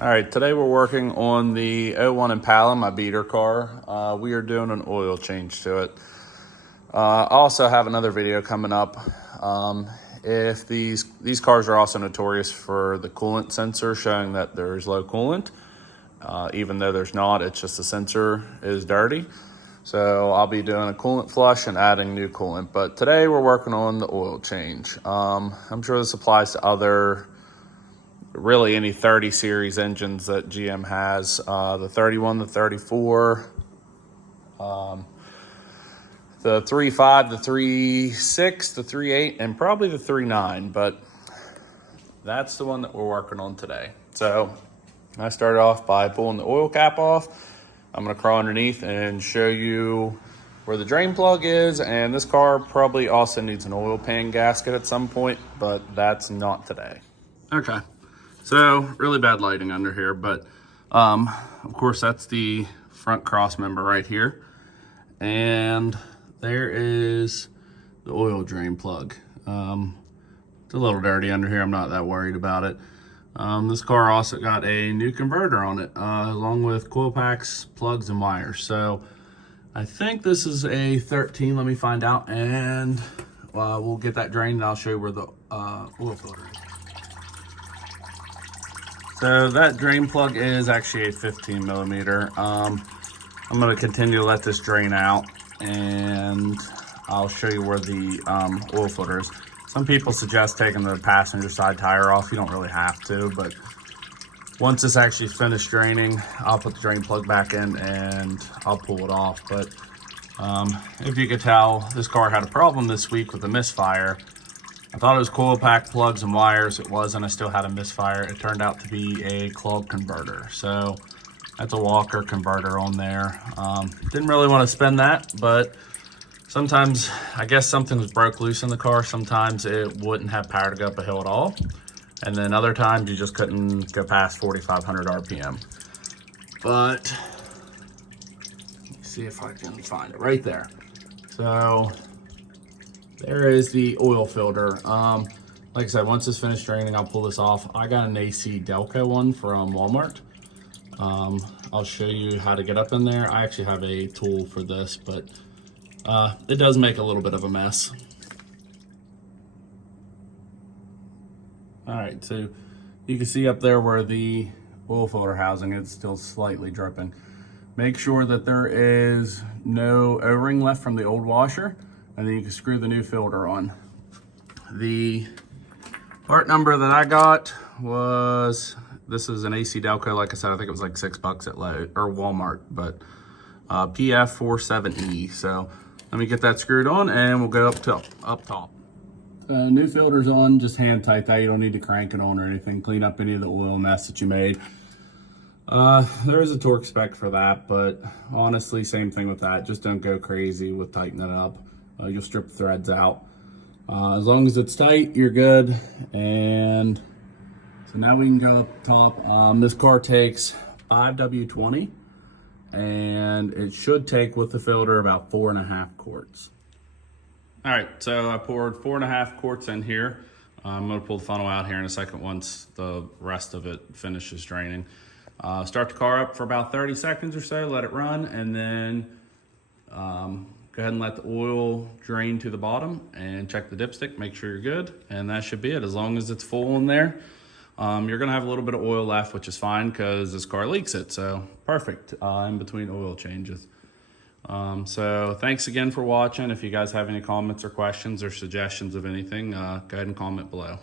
All right, today we're working on the '01 Impala, my beater car. We are doing an oil change to it. I also have another video coming up. If these cars are also notorious for the coolant sensor showing that there's low coolant, even though there's not, it's just the sensor is dirty. So I'll be doing a coolant flush and adding new coolant. But today we're working on the oil change. I'm sure this applies to really any 30 series engines that GM has, the 31, the 34, the 3.5, the 3.6, the 3.8, and probably the 3.9, but that's the one that we're working on today. So I started off by pulling the oil cap off. I'm gonna crawl underneath and show you where the drain plug is, and this car probably also needs an oil pan gasket at some point, but that's not today. Okay. So really bad lighting under here, but of course that's the front cross member right here. And there is the oil drain plug. It's a little dirty under here. I'm not that worried about it. This car also got a new converter on it, along with coil packs, plugs, and wires. So I think this is a 13. Let me find out, and we'll get that drained, and I'll show you where the oil filter is. So that drain plug is actually a 15 millimeter. I'm gonna continue to let this drain out, and I'll show you where the oil filter is. Some people suggest taking the passenger side tire off. You don't really have to, but once this actually finished draining, I'll put the drain plug back in and I'll pull it off. But if you could tell, this car had a problem this week with a misfire. I thought it was coil pack, plugs, and wires. It wasn't. I still had a misfire. It turned out to be a clog converter. So that's a Walker converter on there. Didn't really want to spend that, but sometimes I guess something was broke loose in the car. Sometimes it wouldn't have power to go up a hill at all. And then other times you just couldn't go past 4,500 RPM. But let me see if I can find it right there. So there is the oil filter. Like I said, once it's finished draining, I'll pull this off. I got an AC Delco one from Walmart. I'll show you how to get up in there. I actually have a tool for this, but it does make a little bit of a mess. All right, so you can see up there where the oil filter housing is still slightly dripping. Make sure that there is no O-ring left from the old washer, and then you can screw the new filter on. The part number that I got was, this is an AC Delco, like I said, I think it was like $6 at Lowe's or Walmart, but PF47E. So let me get that screwed on and we'll go up top. New filter's on, just hand tight that. You don't need to crank it on or anything. Clean up any of the oil mess that you made. There is a torque spec for that, but honestly, same thing with that. Just don't go crazy with tightening it up. You'll strip the threads out. As long as it's tight, you're good. And so now we can go up top. This car takes 5W20, and it should take with the filter about 4.5 quarts. All right, so I poured 4.5 quarts in here. I'm gonna pull the funnel out here in a second once the rest of it finishes draining. Start the car up for about 30 seconds or so, let it run, and then go ahead and let the oil drain to the bottom and check the dipstick, make sure you're good, and that should be it. As long as it's full in there, you're gonna have a little bit of oil left, which is fine because this car leaks it, so perfect in between oil changes. So thanks again for watching. If you guys have any comments or questions or suggestions of anything, go ahead and comment below.